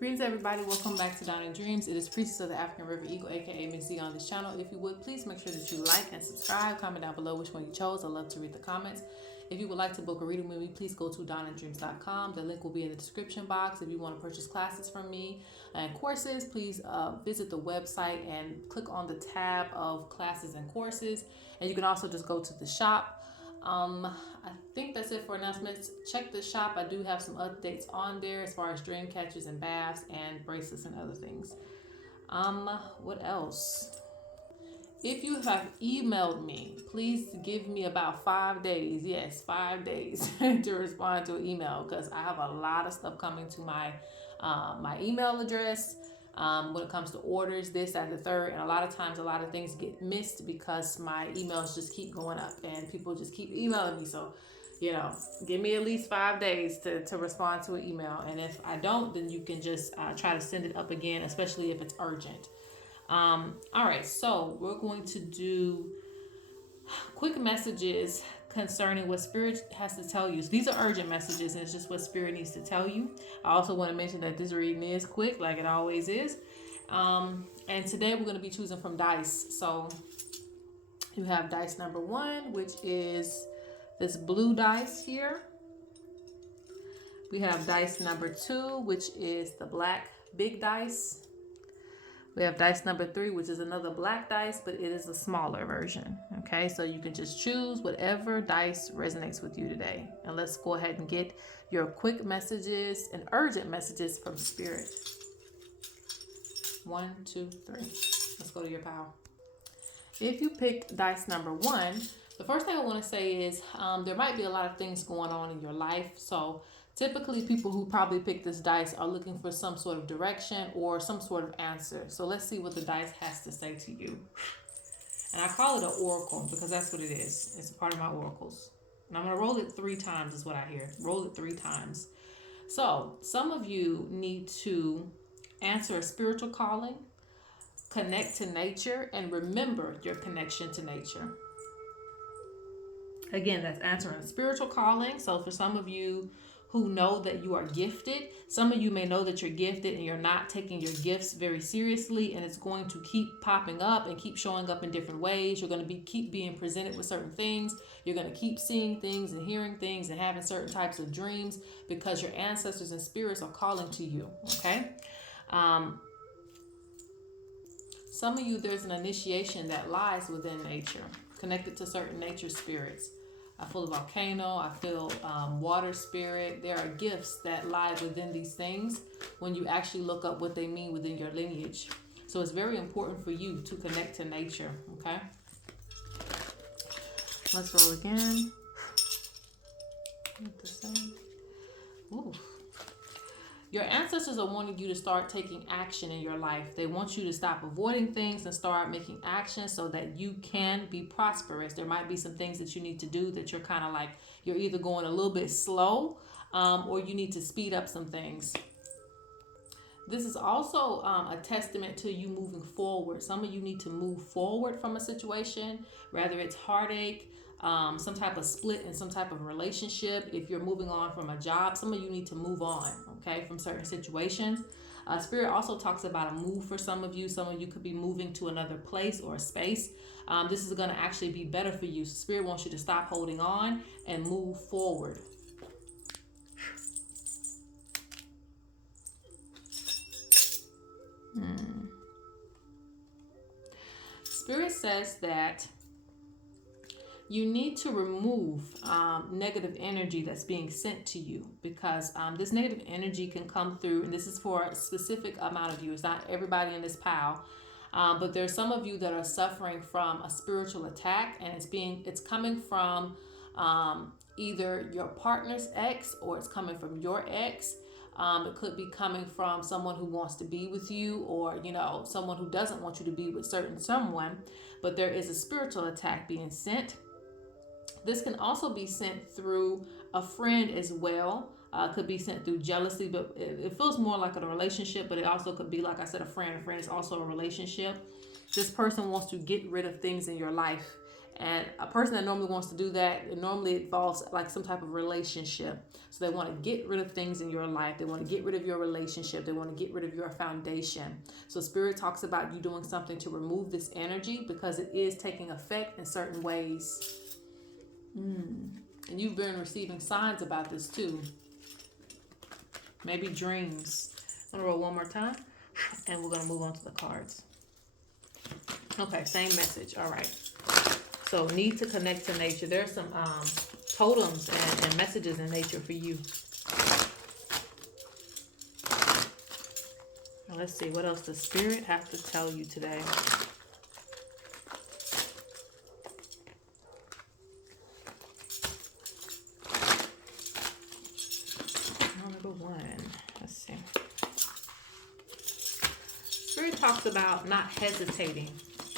Greetings everybody, welcome back to Dawn and Dreams. It is Priestess of the African River Eagle, aka Ms.Z on this channel. If you would, please make sure that you like and subscribe. Comment down below which one you chose. I love to read the comments. If you would like to book a reading with me, please go to dawnanddreams.com. The link will be in the description box. If you want to purchase classes from me and courses, please visit the website and click on the tab of classes and courses. And you can also just go to the shop. I think that's it for announcements. Check the shop. I do have some updates on there as far as Dreamcatchers and baths and bracelets and other things. What else? If you have emailed me, please give me about 5 days. Yes, 5 days to respond to an email, because I have a lot of stuff coming to my my email address. When it comes to orders, this, that, the third, and a lot of times a lot of things get missed because my emails just keep going up and people just keep emailing me. So, give me at least 5 days to respond to an email. And if I don't, then you can just try to send it up again, especially if it's urgent. All right, so we're going to do quick messages concerning what Spirit has to tell you. So these are urgent messages, and it's just what Spirit needs to tell you. I also want to mention that this reading is quick, like it always is. And today we're going to be choosing from dice. So you have dice number 1, which is this blue dice here. We have dice number 2, which is the black big dice. We have dice number 3, which is another black dice, but it is a smaller version. Okay, so you can just choose whatever dice resonates with you today. And let's go ahead and get your quick messages and urgent messages from Spirit. 1, 2, 3. Let's go to your pile. If you picked dice number 1, the first thing I want to say is there might be a lot of things going on in your life. So typically, people who probably pick this dice are looking for some sort of direction or some sort of answer. So let's see what the dice has to say to you. And I call it an oracle because that's what it is. It's a part of my oracles. And I'm going to roll it 3 times is what I hear. Roll it 3 times. So some of you need to answer a spiritual calling, connect to nature, and remember your connection to nature. Again, that's answering a spiritual calling. So for some of you who know that you are gifted, some of you may know that you're gifted and you're not taking your gifts very seriously, and it's going to keep popping up and keep showing up in different ways. You're going to keep being presented with certain things. You're going to keep seeing things and hearing things and having certain types of dreams because your ancestors and spirits are calling to you, okay? Some of you, there's an initiation that lies within nature, connected to certain nature spirits. I feel a volcano. I feel water spirit. There are gifts that lie within these things when you actually look up what they mean within your lineage. So it's very important for you to connect to nature, okay? Let's roll again. What to say? Ooh. Your ancestors are wanting you to start taking action in your life. They want you to stop avoiding things and start making action so that you can be prosperous. There might be some things that you need to do that you're kind of like, you're either going a little bit slow or you need to speed up some things. This is also a testament to you moving forward. Some of you need to move forward from a situation, whether it's heartache, some type of split in some type of relationship. If you're moving on from a job, some of you need to move on, okay, from certain situations. Spirit also talks about a move for some of you. Some of you could be moving to another place or a space. This is going to actually be better for you. Spirit wants you to stop holding on and move forward. Spirit says that you need to remove negative energy that's being sent to you, because this negative energy can come through, and this is for a specific amount of you. It's not everybody in this pile, but there's some of you that are suffering from a spiritual attack, and it's coming from either your partner's ex or it's coming from your ex. It could be coming from someone who wants to be with you, or someone who doesn't want you to be with someone, but there is a spiritual attack being sent. This can also be sent through a friend as well. Could be sent through jealousy, but it feels more like a relationship, but it also could be, like I said, a friend. A friend is also a relationship. This person wants to get rid of things in your life, And a person that normally wants to do that, it normally involves like some type of relationship. So they want to get rid of things in your life. They want to get rid of your relationship. They want to get rid of your foundation. So Spirit talks about you doing something to remove this energy because it is taking effect in certain ways. And you've been receiving signs about this too. Maybe dreams. I'm going to roll one more time and we're going to move on to the cards. Okay, same message. All right. So need to connect to nature. There's some totems and messages in nature for you. Now let's see. What else does Spirit have to tell you today? Number one. Let's see. Spirit talks about not hesitating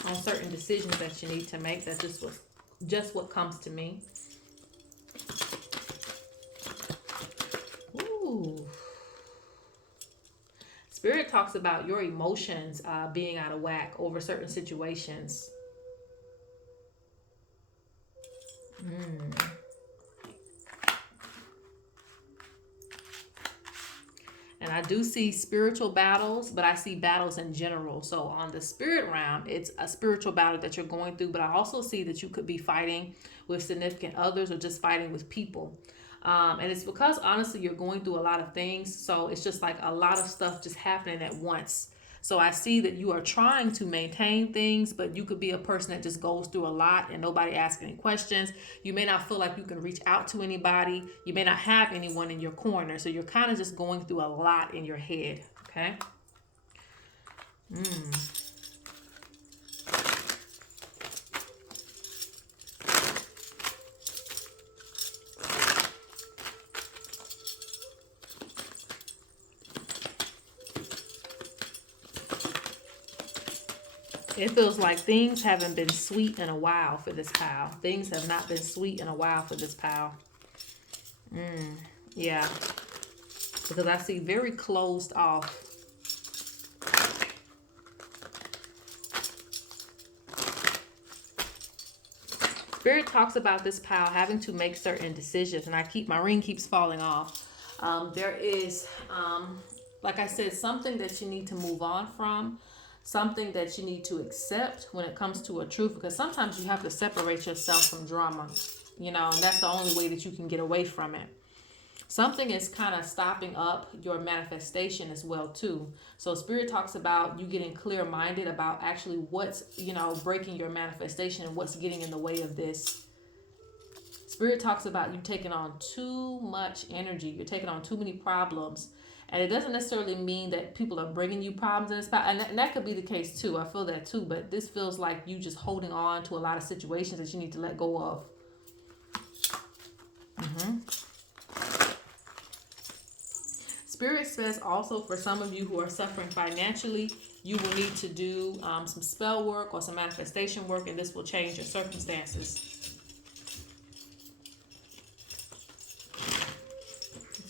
on certain decisions that you need to make. That just what comes to me. Ooh. Spirit talks about your emotions being out of whack over certain situations. And I do see spiritual battles, but I see battles in general. So on the spirit realm, it's a spiritual battle that you're going through. But I also see that you could be fighting with significant others or just fighting with people. And it's because, honestly, you're going through a lot of things. So it's just like a lot of stuff just happening at once. So I see that you are trying to maintain things, but you could be a person that just goes through a lot and nobody asks any questions. You may not feel like you can reach out to anybody. You may not have anyone in your corner. So you're kind of just going through a lot in your head. Okay. It feels like things haven't been sweet in a while for this pal. Things have not been sweet in a while for this pal. Yeah. Because I see very closed off. Spirit talks about this pal having to make certain decisions. And my ring keeps falling off. There is, like I said, something that you need to move on from. Something that you need to accept when it comes to a truth, because sometimes you have to separate yourself from drama, and that's the only way that you can get away from it. Something is kind of stopping up your manifestation as well too. So Spirit talks about you getting clear-minded about actually what's, breaking your manifestation and what's getting in the way of this. Spirit talks about you taking on too much energy. You're taking on too many problems. And it doesn't necessarily mean that people are bringing you problems in this past, and that could be the case too. I feel that too. But this feels like you just holding on to a lot of situations that you need to let go of. Spirit says also for some of you who are suffering financially, you will need to do some spell work or some manifestation work, and this will change your circumstances.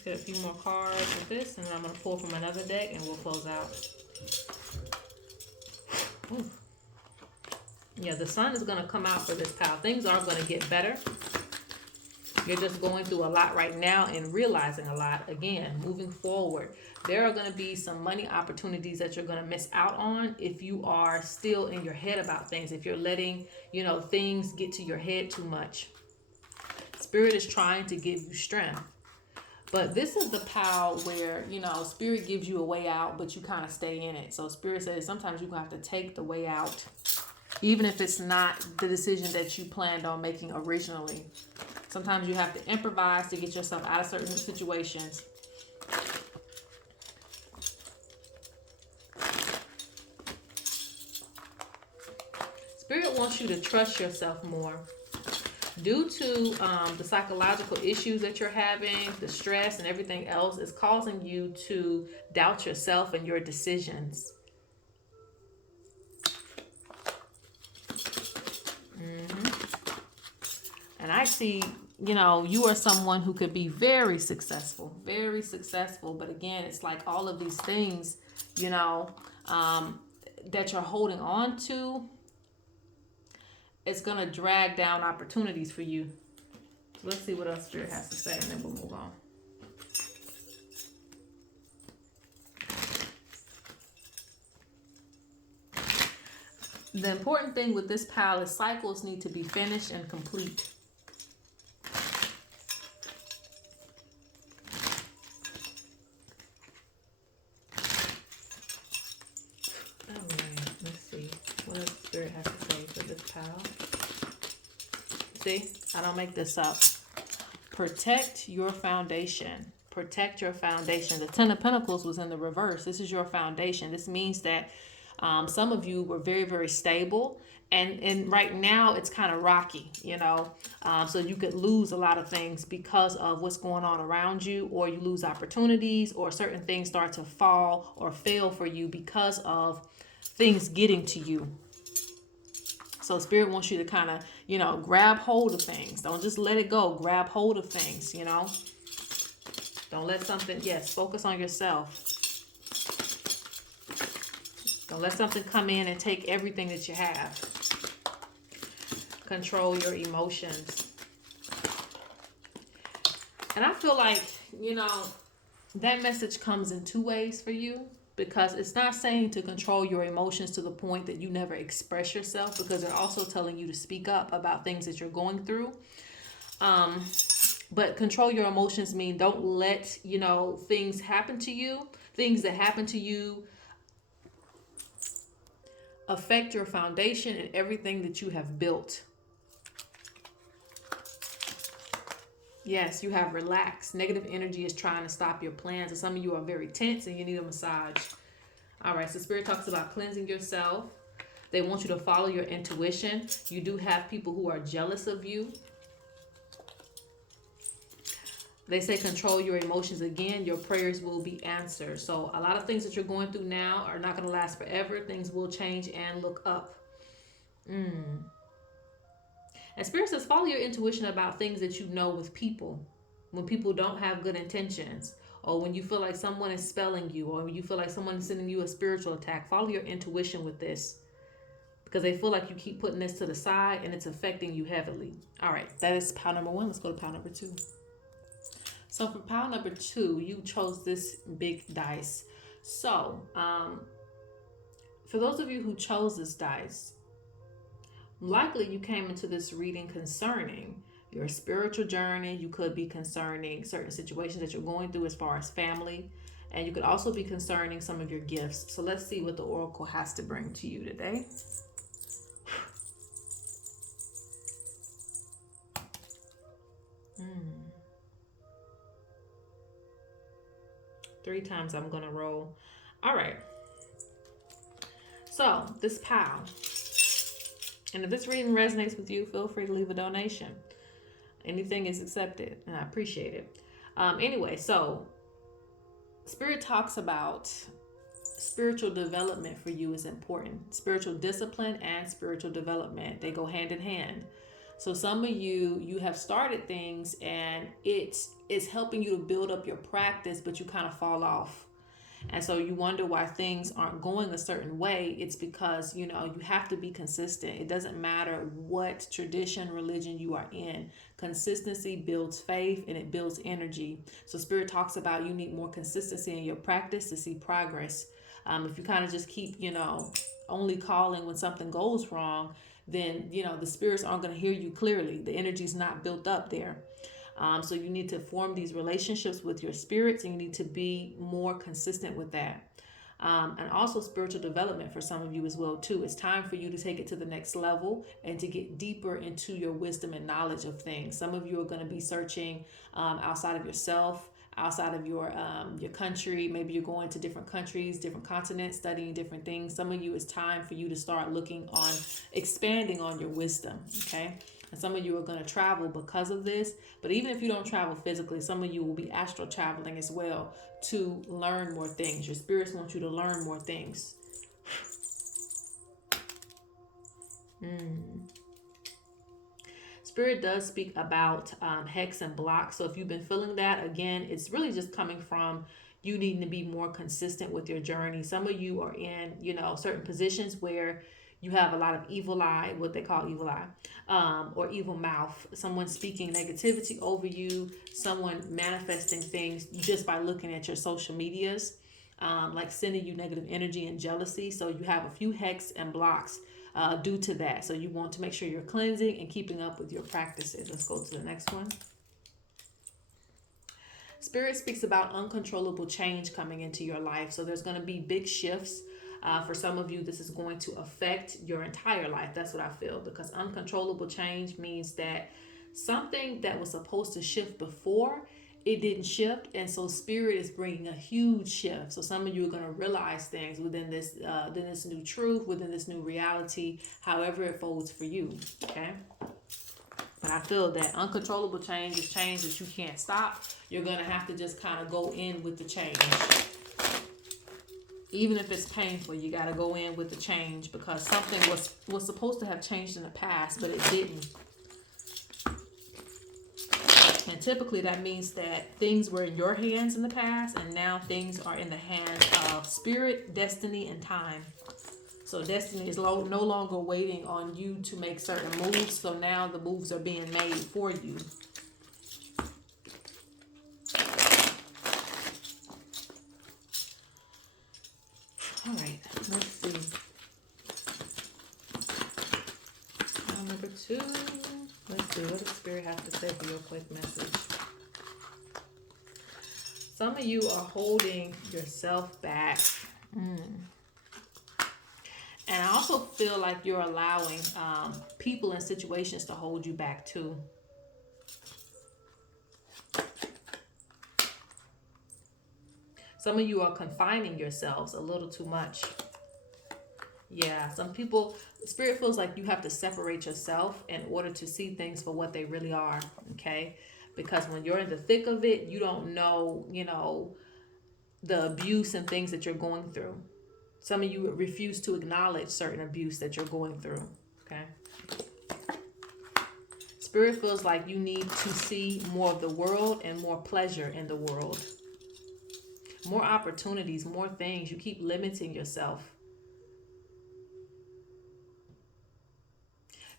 Get a few more cards with this, and then I'm going to pull from another deck and we'll close out. Ooh. Yeah, the sun is going to come out for this pal. Things are going to get better. You're just going through a lot right now and realizing a lot. Again, moving forward, there are going to be some money opportunities that you're going to miss out on if you are still in your head about things. If you're letting, things get to your head too much. Spirit is trying to give you strength. But this is the pal where, Spirit gives you a way out, but you kind of stay in it. So Spirit says sometimes you're going to have to take the way out, even if it's not the decision that you planned on making originally. Sometimes you have to improvise to get yourself out of certain situations. Spirit wants you to trust yourself more. Due to the psychological issues that you're having, the stress and everything else is causing you to doubt yourself and your decisions. And I see, you are someone who could be very successful, but again, it's like all of these things, that you're holding on to. it's going to drag down opportunities for you. So let's see what else Spirit has to say, and then we'll move on. The important thing with this pile is cycles need to be finished and complete. Let's see what else Spirit has to say for this pile. See, I don't make this up. Protect your foundation. Protect your foundation. The Ten of Pentacles was in the reverse. This is your foundation. This means that some of you were very, very stable. And right now it's kind of rocky, you know. So you could lose a lot of things because of what's going on around you, or you lose opportunities, or certain things start to fall or fail for you because of things getting to you. So Spirit wants you to kind of, you know, grab hold of things. Don't just let it go. Grab hold of things, you know. Don't let something, yes, focus on yourself. Don't let something come in and take everything that you have. Control your emotions. And I feel like, you know, that message comes in two ways for you, because it's not saying to control your emotions to the point that you never express yourself, because they're also telling you to speak up about things that you're going through. But control your emotions mean don't let, you know, things happen to you. Things that happen to you affect your foundation and everything that you have built. Yes, you have relaxed. Negative energy is trying to stop your plans. And some of you are very tense and you need a massage. All right, so Spirit talks about cleansing yourself. They want you to follow your intuition. You do have people who are jealous of you. They say control your emotions. Again, your prayers will be answered. So a lot of things that you're going through now are not going to last forever. Things will change and look up. And Spirit says follow your intuition about things that you know with people. When people don't have good intentions, or when you feel like someone is spelling you, or when you feel like someone is sending you a spiritual attack, follow your intuition with this. Because they feel like you keep putting this to the side and it's affecting you heavily. All right, that is pile number 1. Let's go to pile number 2. So for pile number 2, you chose this big dice. So for those of you who chose this dice, likely you came into this reading concerning your spiritual journey. You could be concerning certain situations that you're going through as far as family. And you could also be concerning some of your gifts. So let's see what the Oracle has to bring to you today. Three times I'm going to roll. All right. So this pile. And if this reading resonates with you, feel free to leave a donation. Anything is accepted, and I appreciate it. Anyway, so Spirit talks about spiritual development for you is important. Spiritual discipline and spiritual development, they go hand in hand. So some of you have started things and it's helping you to build up your practice, but you kind of fall off. And so you wonder why things aren't going a certain way. It's because, you know, you have to be consistent. It doesn't matter what tradition, religion you are in. Consistency builds faith and it builds energy. So Spirit talks about you need more consistency in your practice to see progress. If you kind of just keep, you know, only calling when something goes wrong, then, you know, the spirits aren't going to hear you clearly. The energy's not built up there. So you need to form these relationships with your spirits, and you need to be more consistent with that. And also spiritual development for some of you as well too. It's time for you to take it to the next level and to get deeper into your wisdom and knowledge of things. Some of you are going to be searching outside of yourself, outside of your country. Maybe you're going to different countries, different continents, studying different things. Some of you, it's time for you to start looking on expanding on your wisdom. Okay. And some of you are going to travel because of this. But even if you don't travel physically, some of you will be astral traveling as well to learn more things. Your spirits want you to learn more things. Spirit does speak about hex and block. So if you've been feeling that, again, it's really just coming from you needing to be more consistent with your journey. Some of you are in, you know, certain positions where You have a lot of evil eye, what they call evil eye, or evil mouth. Someone speaking negativity over you, someone manifesting things just by looking at your social medias, like sending you negative energy and jealousy. So you have a few hex and blocks due to that. So you want to make sure you're cleansing and keeping up with your practices. Let's go to the next one. Spirit speaks about uncontrollable change coming into your life. So there's going to be big shifts. For some of you, this is going to affect your entire life. That's what I feel, because uncontrollable change means that something that was supposed to shift before, it didn't shift, and so spirit is bringing a huge shift. So some of you are going to realize things within this new truth, within this new reality, however it folds for you. Okay. But I feel that uncontrollable change is change that you can't stop. You're going to have to just kind of go in with the change. Even if it's painful, you got to go in with the change, because something was supposed to have changed in the past, but it didn't. And typically that means that things were in your hands in the past, and now things are in the hands of spirit, destiny, and time. So destiny is no longer waiting on you to make certain moves. So now the moves are being made for you. All right, let's see. Number 2. Let's see, what does Spirit have to say for your quick message? Some of you are holding yourself back. And I also feel like you're allowing people and situations to hold you back too. Some of you are confining yourselves a little too much. Yeah, some people, Spirit feels like you have to separate yourself in order to see things for what they really are, okay? Because when you're in the thick of it, you don't know, the abuse and things that you're going through. Some of you refuse to acknowledge certain abuse that you're going through, okay? Spirit feels like you need to see more of the world and more pleasure in the world. More opportunities, more things. You keep limiting yourself.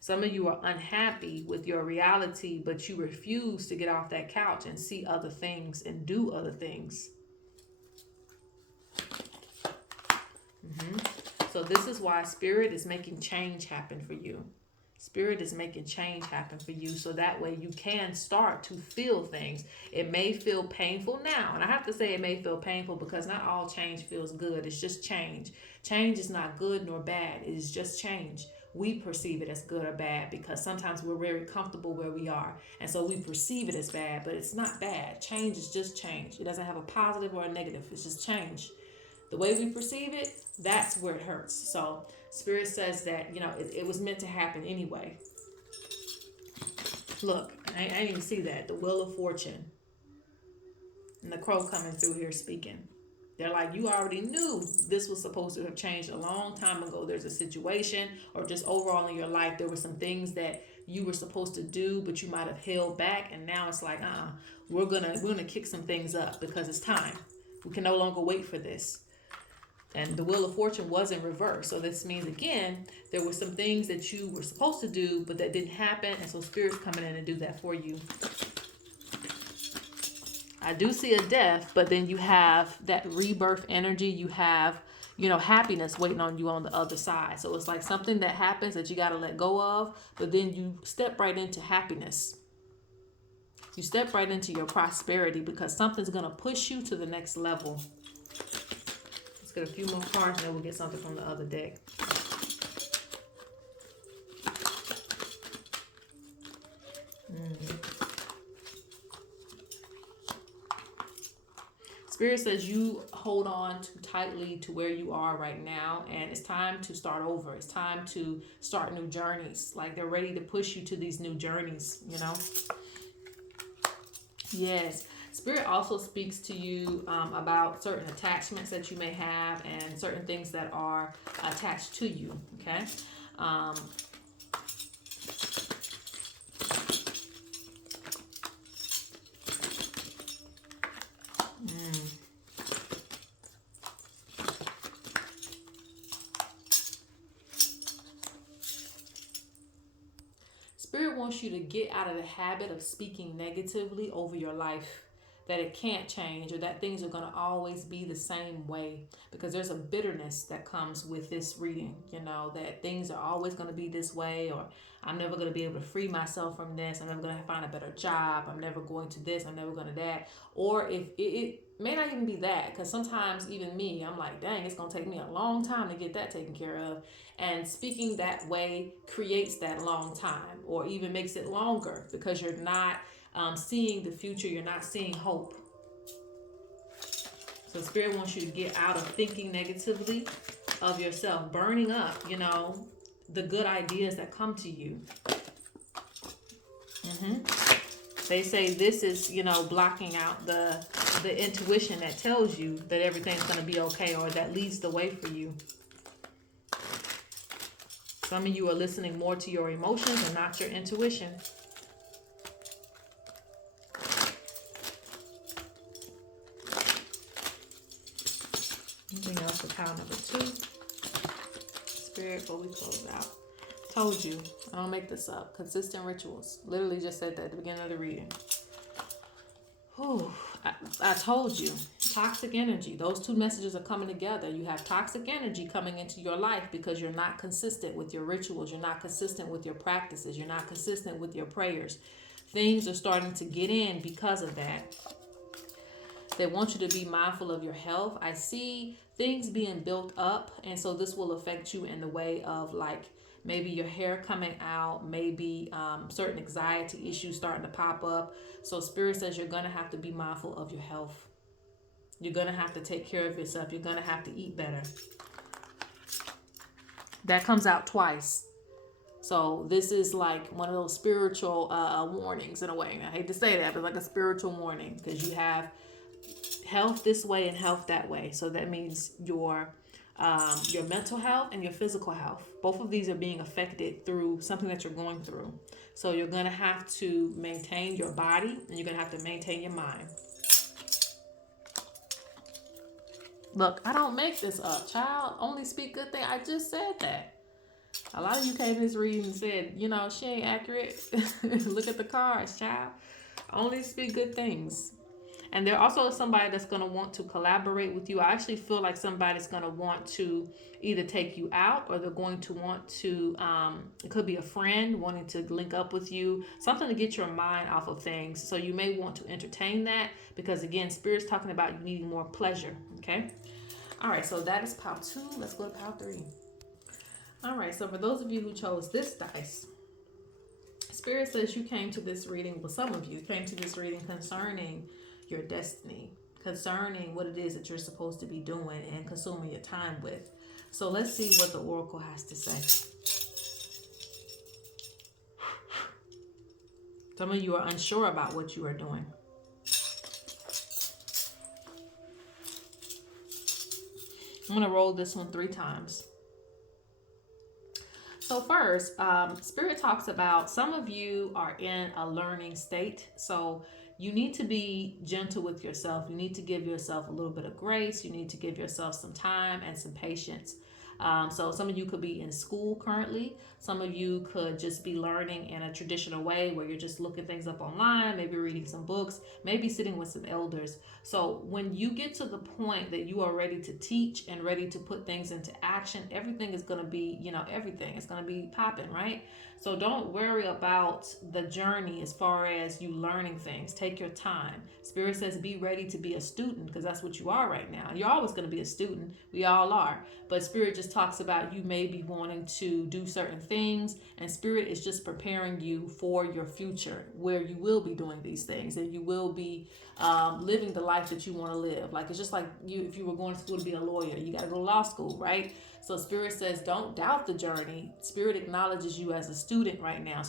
Some of you are unhappy with your reality, but you refuse to get off that couch and see other things and do other things. So this is why Spirit is making change happen for you. Spirit is making change happen for you, so that way you can start to feel things. It may feel painful now, and I have to say it may feel painful because not all change feels good. It's just change. Change is not good nor bad. It is just change. We perceive it as good or bad because sometimes we're very comfortable where we are, and so we perceive it as bad, but it's not bad. Change is just change. It doesn't have a positive or a negative. It's just change. The way we perceive it, that's where it hurts. So Spirit says that, it was meant to happen anyway. Look, I didn't even see that. The Wheel of Fortune. And the crow coming through here speaking. They're like, you already knew this was supposed to have changed a long time ago. There's a situation, or just overall in your life, there were some things that you were supposed to do, but you might have held back. And now it's like, we're gonna kick some things up because it's time. We can no longer wait for this. And the Wheel of Fortune was in reverse. So this means, again, there were some things that you were supposed to do, but that didn't happen. And so Spirit's coming in and do that for you. I do see a death, but then you have that rebirth energy. You have, happiness waiting on you on the other side. So it's like something that happens that you got to let go of, but then you step right into happiness. You step right into your prosperity because something's going to push you to the next level. Get a few more cards and then we'll get something from the other deck. Spirit says you hold on too tightly to where you are right now, and it's time to start over. It's time to start new journeys. Like they're ready to push you to these new journeys, Yes. Spirit also speaks to you about certain attachments that you may have and certain things that are attached to you, okay? wants you to get out of the habit of speaking negatively over your life, that it can't change or that things are going to always be the same way, because there's a bitterness that comes with this reading, that things are always going to be this way, or I'm never going to be able to free myself from this, I'm never going to find a better job, I'm never going to this, I'm never going to that. Or if it may not even be that, because sometimes even me, I'm like, dang, it's going to take me a long time to get that taken care of. And speaking that way creates that long time, or even makes it longer, because you're not seeing the future, you're not seeing hope. So Spirit wants you to get out of thinking negatively of yourself, burning up, the good ideas that come to you. They say this is, blocking out the intuition that tells you that everything's going to be okay, or that leads the way for you. Some of you are listening more to your emotions and not your intuition. Anything else for pile number 2? Spirit, before we close out. Told you, I don't make this up. Consistent rituals. Literally just said that at the beginning of the reading. Whew. I told you. Toxic energy. Those two messages are coming together. You have toxic energy coming into your life because you're not consistent with your rituals. You're not consistent with your practices. You're not consistent with your prayers. Things are starting to get in because of that. They want you to be mindful of your health. I see things being built up, and so this will affect you in the way of like maybe your hair coming out, maybe certain anxiety issues starting to pop up. So Spirit says you're going to have to be mindful of your health. You're going to have to take care of yourself. You're going to have to eat better. That comes out twice. So this is like one of those spiritual warnings in a way. I hate to say that, but like a spiritual warning, because you have health this way and health that way. So that means your mental health and your physical health. Both of these are being affected through something that you're going through. So you're going to have to maintain your body, and you're going to have to maintain your mind. Look, I don't make this up, child. Only speak good thing. I just said that. A lot of you came to this reading and said, she ain't accurate. Look at the cards, child. Only speak good things. And there also is somebody that's going to want to collaborate with you. I actually feel like somebody's going to want to either take you out, or they're going to want to, it could be a friend wanting to link up with you, something to get your mind off of things. So you may want to entertain that, because again, Spirit's talking about you needing more pleasure. Okay. All right. So that is pile 2. Let's go to pile 3. All right. So for those of you who chose this dice, Spirit says you came to this reading, well, some of you came to this reading concerning your destiny, concerning what it is that you're supposed to be doing and consuming your time with. So let's see what the Oracle has to say. Some of you are unsure about what you are doing. I'm going to roll this one 3 times. So first, Spirit talks about some of you are in a learning state. So you need to be gentle with yourself. You need to give yourself a little bit of grace. You need to give yourself some time and some patience. So some of you could be in school currently. Some of you could just be learning in a traditional way where you're just looking things up online, maybe reading some books, maybe sitting with some elders. So when you get to the point that you are ready to teach and ready to put things into action, everything is going to be, everything is going to be popping, right? So don't worry about the journey as far as you learning things. Take your time. Spirit says be ready to be a student, because that's what you are right now. You're always going to be a student. We all are. But Spirit just talks about you may be wanting to do certain things, and Spirit is just preparing you for your future, where you will be doing these things and you will be living the life that you want to live. Like, it's just like if you were going to school to be a lawyer, you got to go to law school, right? So Spirit says don't doubt the journey. Spirit acknowledges you as a student right now.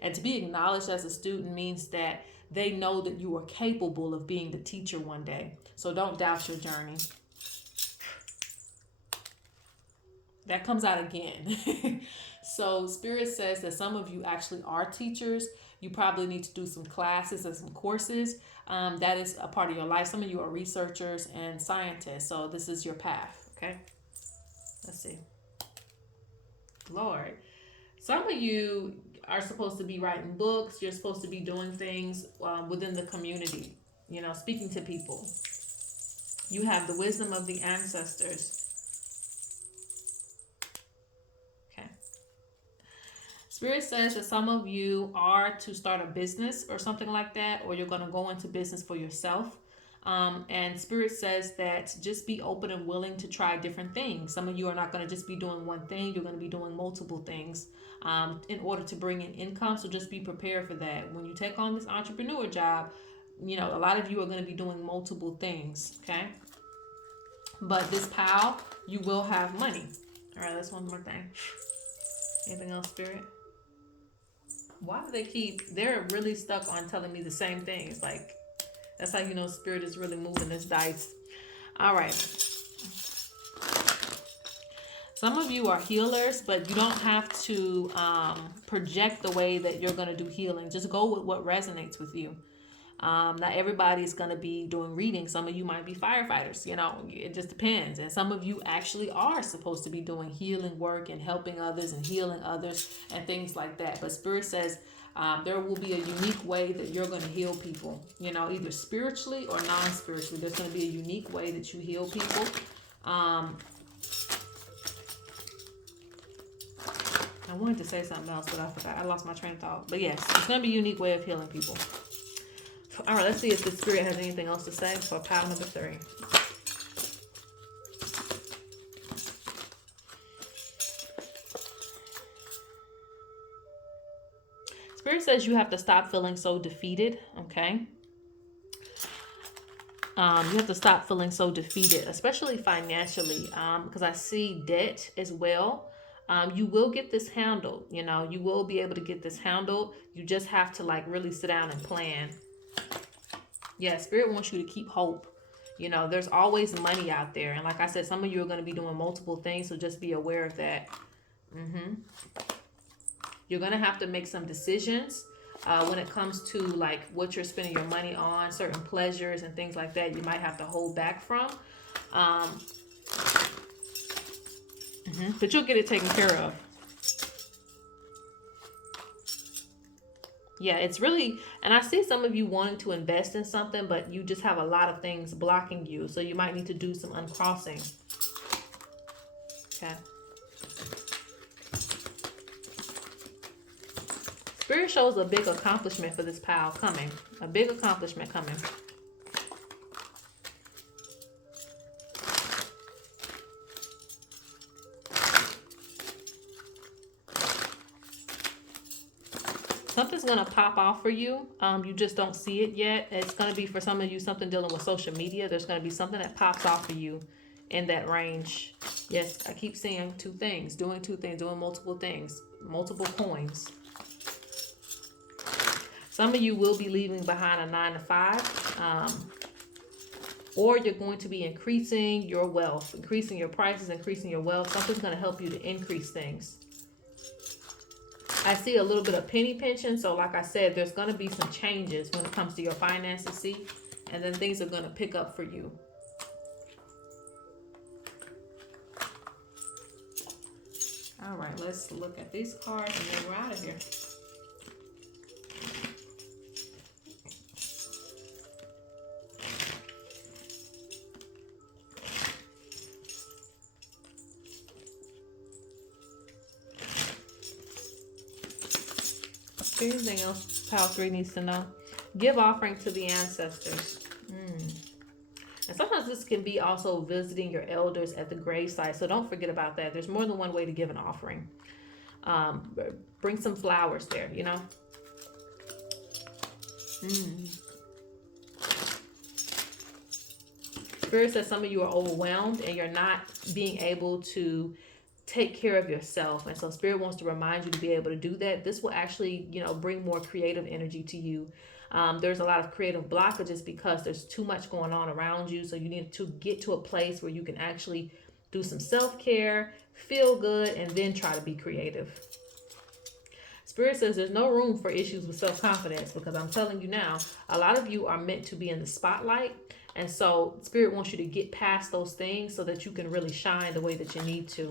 And to be acknowledged as a student means that they know that you are capable of being the teacher one day. So don't doubt your journey. That comes out again. So Spirit says that some of you actually are teachers. You probably need to do some classes and some courses. That is a part of your life. Some of you are researchers and scientists. So this is your path. Okay. Let's see. Lord. Some of you are supposed to be writing books. You're supposed to be doing things within the community, you know, speaking to people. You have the wisdom of the ancestors. Okay. Spirit says that some of you are to start a business or something like that, or you're going to go into business for yourself. And Spirit says that just be open and willing to try different things. Some of you are not going to just be doing one thing. You're going to be doing multiple things in order to bring in income. So just be prepared for that. When you take on this entrepreneur job, you know, a lot of you are going to be doing multiple things, okay? But this pal, you will have money. All right, that's one more thing. Anything else, Spirit? Why do they they're really stuck on telling me the same things? Like, that's how you know Spirit is really moving this dice. All right. Some of you are healers, but you don't have to project the way that you're going to do healing. Just go with what resonates with you. Not everybody's going to be doing reading. Some of you might be firefighters, you know, it just depends. And some of you actually are supposed to be doing healing work and helping others and healing others and things like that. But Spirit says there will be a unique way that you're going to heal people, you know, either spiritually or non-spiritually. There's going to be a unique way that you heal people. I wanted to say something else, but I forgot. I lost my train of thought. But yes, it's going to be a unique way of healing people. All right, let's see if the Spirit has anything else to say for pile number 3. Spirit says you have to stop feeling so defeated, okay? You have to stop feeling so defeated, especially financially, because I see debt as well. You will get this handled, you know, you will be able to get this handled. You just have to like really sit down and plan. Yeah, Spirit wants you to keep hope. You know, there's always money out there. And like I said, some of you are going to be doing multiple things, so just be aware of that. You're going to have to make some decisions when it comes to like what you're spending your money on, certain pleasures and things like that you might have to hold back from. But you'll get it taken care of. Yeah, it's really, and I see some of you wanting to invest in something, but you just have a lot of things blocking you. So you might need to do some uncrossing. Okay. Spirit shows a big accomplishment for this pal coming. A big accomplishment coming. Something's going to pop off for you. You just don't see it yet. It's going to be for some of you something dealing with social media. There's going to be something that pops off for you in that range. Yes, I keep seeing 2 things. Doing 2 things. Doing multiple things. Multiple coins. Some of you will be leaving behind a 9 to 5. Or you're going to be increasing your wealth. Increasing your prices. Increasing your wealth. Something's going to help you to increase things. I see a little bit of penny pinching. So like I said, there's going to be some changes when it comes to your finances, see? And then things are going to pick up for you. All right, let's look at these cards and then we're out of here. Anything else Pile 3 needs to know? Give offering to the ancestors. And sometimes this can be also visiting your elders at the gravesite. So don't forget about that. There's more than one way to give an offering. Bring some flowers there, you know. Spirit says some of you are overwhelmed and you're not being able to take care of yourself, and so Spirit wants to remind you to be able to do that. This will actually, you know, bring more creative energy to you. There's a lot of creative blockages because there's too much going on around you, so you need to get to a place where you can actually do some self-care, feel good, and then try to be creative. Spirit says there's no room for issues with self-confidence, because I'm telling you now, a lot of you are meant to be in the spotlight, and so Spirit wants you to get past those things so that you can really shine the way that you need to.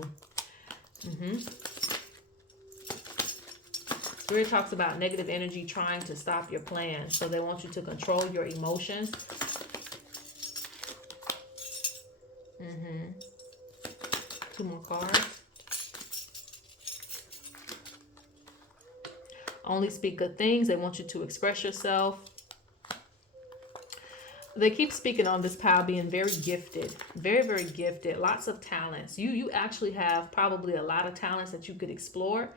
Spirit talks about negative energy trying to stop your plans. So they want you to control your emotions. Two more cards. Only speak good things. They want you to express yourself. They keep speaking on this pile being very gifted, very, very gifted, lots of talents. You actually have probably a lot of talents that you could explore.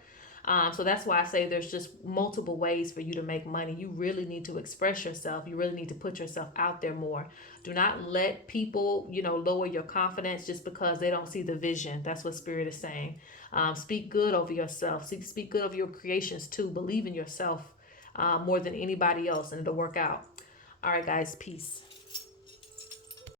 So that's why I say there's just multiple ways for you to make money. You really need to express yourself. You really need to put yourself out there more. Do not let people, lower your confidence just because they don't see the vision. That's what Spirit is saying. Speak good over yourself. Speak good over your creations too. Believe in yourself more than anybody else, and it'll work out. All right, guys. Peace.